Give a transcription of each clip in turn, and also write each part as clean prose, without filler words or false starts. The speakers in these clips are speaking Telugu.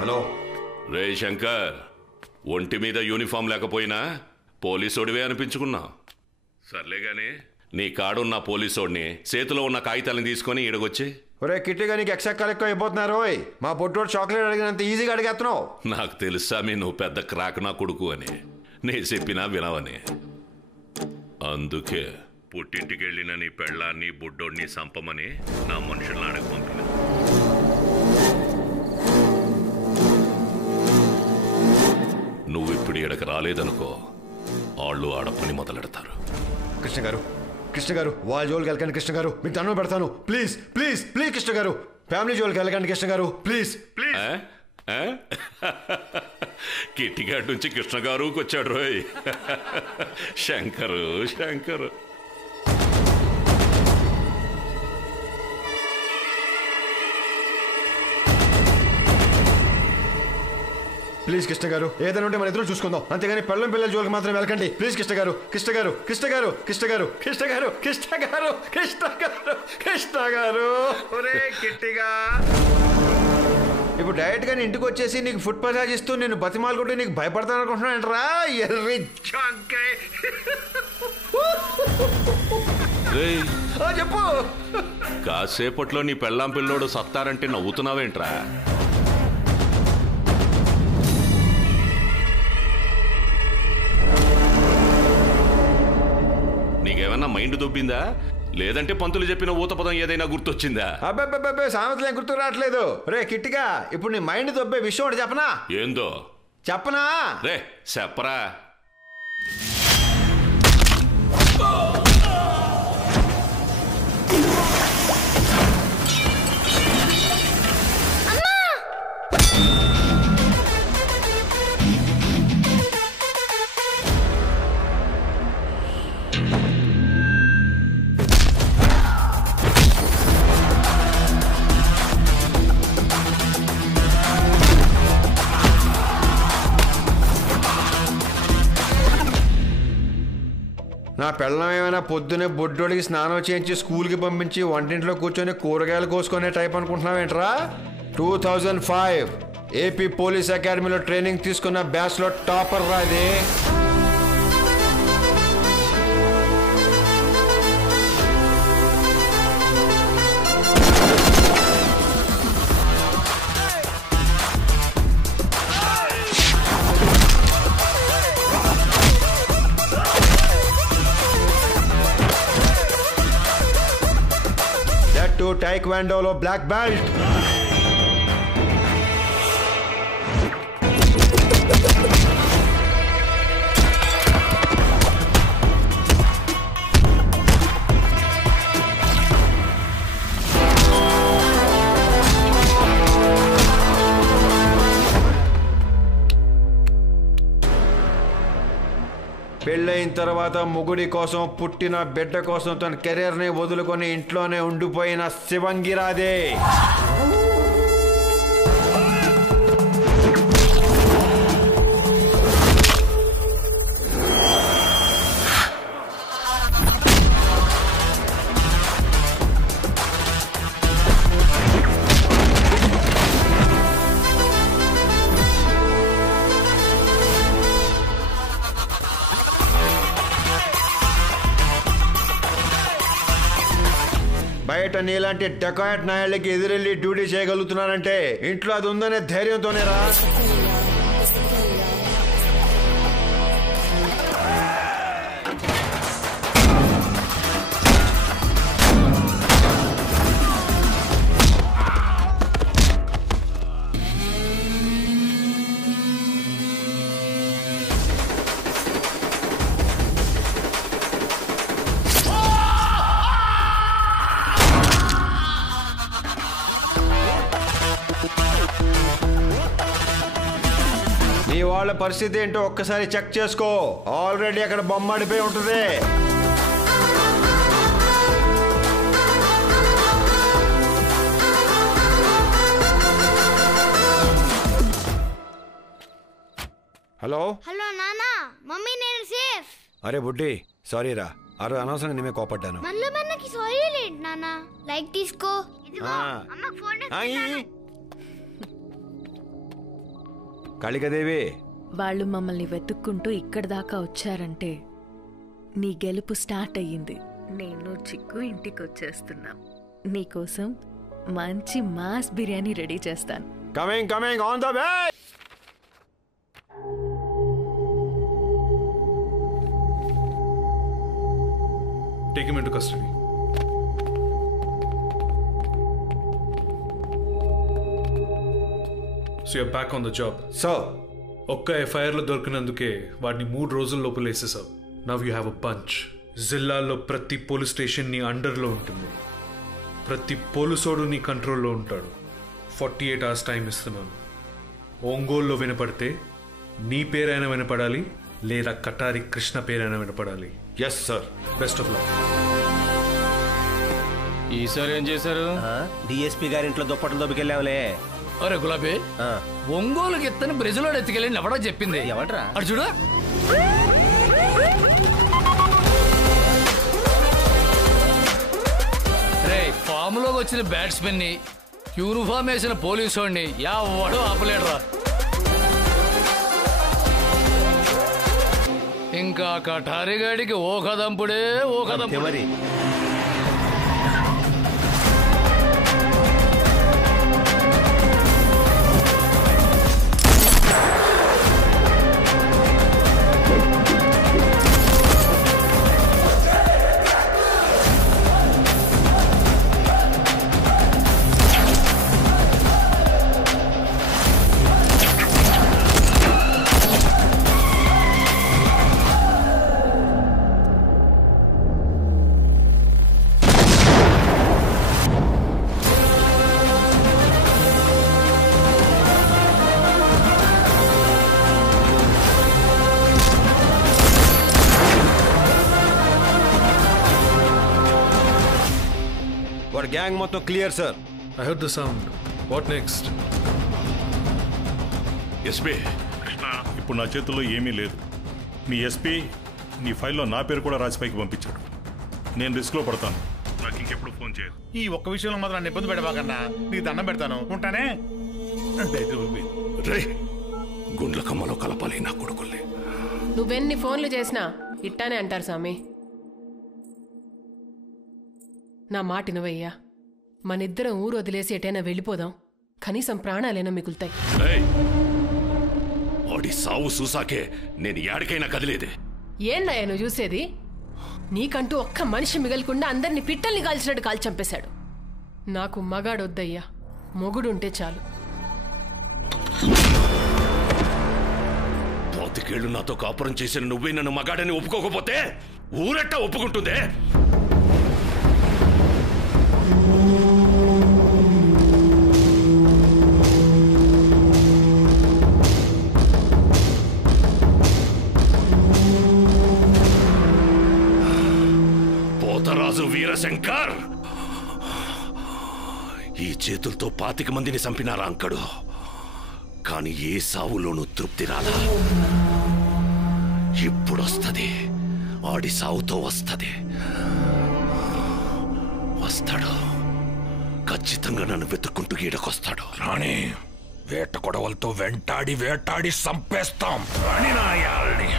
హలో రే శంకర్, ఒంటి మీద యూనిఫామ్ లేకపోయినా పోలీసోడివే అనిపించుకున్నా. సర్లేగానే నీ కాడున్న పోలీసోడిని చేతిలో ఉన్న కాగితాలను తీసుకొని ఈడగొచ్చి. ఒరే కిట్టిగా నీకు ఎక్సెక్కలు ఎక్కువ అయిపోతున్నారు. మా పొట్టోడు చాక్లెట్ అడిగినంత ఈజీగా అడిగేస్తున్నావు. నాకు తెలుసా మీ నువ్వు పెద్ద క్రాక్ నా కొడుకు అని, నే చెప్పినా వినవని. అందుకే పుట్టింటికి వెళ్ళిన నీ పెళ్ళాన్ని బుడ్డోడిని సంపమని నా మనుషులను అడగ పంపిన. నువ్వు ఇప్పుడు ఇక్కడికి రాలేదనుకో, వాళ్ళు ఆడపని మొదలెడతారు. కృష్ణ గారు, కృష్ణ గారు, వాళ్ళ జోలికి వెళ్ళకండి కృష్ణ గారు, మీకు దండం పెడతాను. ప్లీజ్ ప్లీజ్ ప్లీజ్ కృష్ణ గారు, ఫ్యామిలీ జోలికి వెళ్ళకండి కృష్ణ గారు, ప్లీజ్ ప్లీజ్. కిట్టిగాడి నుంచి కృష్ణ గారుకి వచ్చాడు రోయ్. శంకరు శంకరు. ప్లీజ్ కృష్ణ గారు, ఏదైనా ఉంటే మన ఇద్దరు చూసుకుందాం, అంతేగాని పెళ్ళం పిల్లల జోలికి మాత్రం వెళ్ళకండి ప్లీజ్ కృష్ణ గారు. కృష్ణ గారు, కృష్ణ గారు, కృష్ణ గారు, కృష్ణ గారు, కృష్ణ గారు, కృష్ణ గారు, కృష్ణ గారు. ఒరే కిట్టిగా, ఇప్పుడు డైరెక్ట్ గా ఇంటికి వచ్చేసి నీకు ఫుడ్ మసాజ్ ఇస్తూ నేను బతిమాలుకుంటూ నీకు భయపడతాను అనుకుంటున్నానంటరా ఎర్రి జాంకాయ్. చెప్పు. కాసేపట్లో నీ పెళ్ళాం పిల్లోడు సత్తారంటే నవ్వుతున్నావేంట్రా? నీకేమన్నా మైండ్ దొబ్బిందా, లేదంటే పంతులు చెప్పిన ఊత పదం ఏదైనా గుర్తొచ్చిందా? అబ్బాయి సామెతలు ఏం గుర్తు రావట్లేదు. రే కిట్టిగా, ఇప్పుడు నీ మైండ్ దొబ్బే విషయం ఒకటి చెప్పనా? ఏందో చెప్పనా? రే చెప్పరా. నా పెళ్ళం ఏమైనా పొద్దునే బొడ్డోడికి స్నానం చేయించి స్కూల్కి పంపించి వంటింట్లో కూర్చొని కూరగాయలు కోసుకునే టైప్ అనుకుంటున్నావేంట్రా? 2005 ఏపీ పోలీస్ అకాడమీలో ట్రైనింగ్ తీసుకున్న బ్యాచ్లో టాపర్ రాది. టైక్వాండోలో బ్లాక్ బెల్ట్. పెళ్ళైన తర్వాత మొగుడి కోసం, పుట్టిన బిడ్డ కోసం తన కెరీర్ని వదులుకొని ఇంట్లోనే ఉండిపోయిన శివంగిరాదే. బయట నీలాంటి డెకాయట్ నాయళ్ళకి ఎదురెళ్ళి డ్యూటీ చేయగలుగుతున్నానంటే ఇంట్లో అది ఉందనే ధైర్యంతోనేరా. నీ వాళ్ళ పరిస్థితి ఏంటో ఒక్కసారి చెక్ చేసుకో. ఆల్రెడీ అక్కడ బొమ్మ అడిపోయి ఉంటుంది. హలో హలో నానా, మమ్మీ నేను సేఫ్. అరే బుడ్డి, సారీ రా, ఆ రోజు అనవసరంగా నేనే కోపడ్డాను. మళ్ళీ మనకి సారీ లేదు నానా. లైక్ తీసుకో. ఇదిగో అమ్మకి ఫోన్ చేస్తున్నాను. కాళికాదేవి. వాళ్ళు మమ్మల్ని వెతుక్కుంటూ ఇక్కడి దాకా వచ్చారంటే నీ గెలుపు స్టార్ట్ అయ్యింది. నేను చిక్కు ఇంటికి వచ్చేస్తున్నా. నీకోసం మంచి మాస్ బిర్యానీ రెడీ చేస్తాను. Coming coming on the way. Take him into custody. So you're back on the job. Sir. ఒక్క ఎఫ్ఐఆర్లో దొరికినందుకే వాడిని 3 రోజుల లోపల వేసేసావు. Now you have a bunch. జిల్లాలో ప్రతి పోలీస్ స్టేషన్ నీ అండర్లో ఉంటుంది. ప్రతి పోలీసోడు నీ కంట్రోల్లో ఉంటాడు. 48 hours టైం ఇస్తున్నాను. ఒంగోలులో వినపడితే నీ పేరైనా వినపడాలి, లేదా కటారి కృష్ణ పేరైనా వినపడాలి. Yes sir. Best of luck. ఈసారి ఏం చేశారు? డిఎస్పీ గారింట్లో దుప్పట్లు దొబ్బికెళ్ళావులే. అరే గులాబీ, ఒంగోలుకి ఎత్తని బ్రెజిలో ఎత్తుకెళ్ళి ఎవడో చెప్పింది. ఎవడ్రా? అటు చూడు. రే, ఫామ్ లోకి వచ్చిన బ్యాట్స్మెన్ ని, యూనిఫామ్ వేసిన పోలీసు వాడిని ఎవడో ఆపలేడురా. ఇంకా కటారిగాడికి ఓ కదంపుడే ఓ కదంపుడు. మరి వాడి గ్యాంగ్ మొత్తం clear sir. I heard the sound. What next? SP, ఇప్పుడు నా చేతుల్లో ఏమీ లేదు. మీ ఎస్పీ నీ ఫైల్లో నా పేరు కూడా రాసి పైకి పంపించాడు. నేను రిస్క్లో పడతాను. నాకు ఇంకెప్పుడు ఫోన్ చేయదు. ఈ ఒక్క విషయంలో మాత్రం నన్ను ఇబ్బంది పెట్టబాకన్నా. నీకు దండం పెడతాను. ఉంటానే. రే, గుండ్ల కమ్మలో కలపాలి నా కొడుకుల్ని. నువ్వెన్ని ఫోన్లు చేసినా ఇట్టానే అంటారు స్వామి. నా మాట నువ్వయ్యా, మనిద్దరం ఊరు వదిలేసి ఎటైనా వెళ్ళిపోదాం. కనీసం ప్రాణాలైనా మిగులుతాయి. వాడి సావు చూసాకే నేను యాడికైనా కదిలేదే. ఏందయ్యా నువ్వు చూసేది? నీకంటూ ఒక్క మనిషి మిగలకుండా అందరినీ పిట్టల్ని కాల్చినట్టు కాల్చి చంపేశాడు. నాకు మగాడొద్దయ్యా, మొగుడుంటే చాలు. 25 నాతో కాపురం చేసిన నువ్వే నన్ను మగాడని ఒప్పుకోకపోతే ఊరట్ట ఒప్పుకుంటుందే. పోతరాజు వీరశంకర్ ఈ చేతులతో 25 మందిని చంపినారా అంకడు. కానీ ఏ సావులోనూ తృప్తి రాలా. ఇప్పుడొస్తుంది, ఆడి సావుతో వస్తుంది. వస్తాడు, ఖచ్చితంగా నన్ను వెతుక్కుంటూ ఈడకొస్తాడు. రాణి, వేట కొడవలతో వెంటాడి వేటాడి సంపేస్తాం. రాణి నాయాల్ని.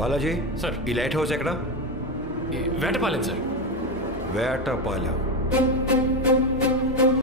బాలాజీ సార్. ఈ లైట్ హౌస్ ఎక్కడ? వేటపాలెం సార్. వేటపాలెం.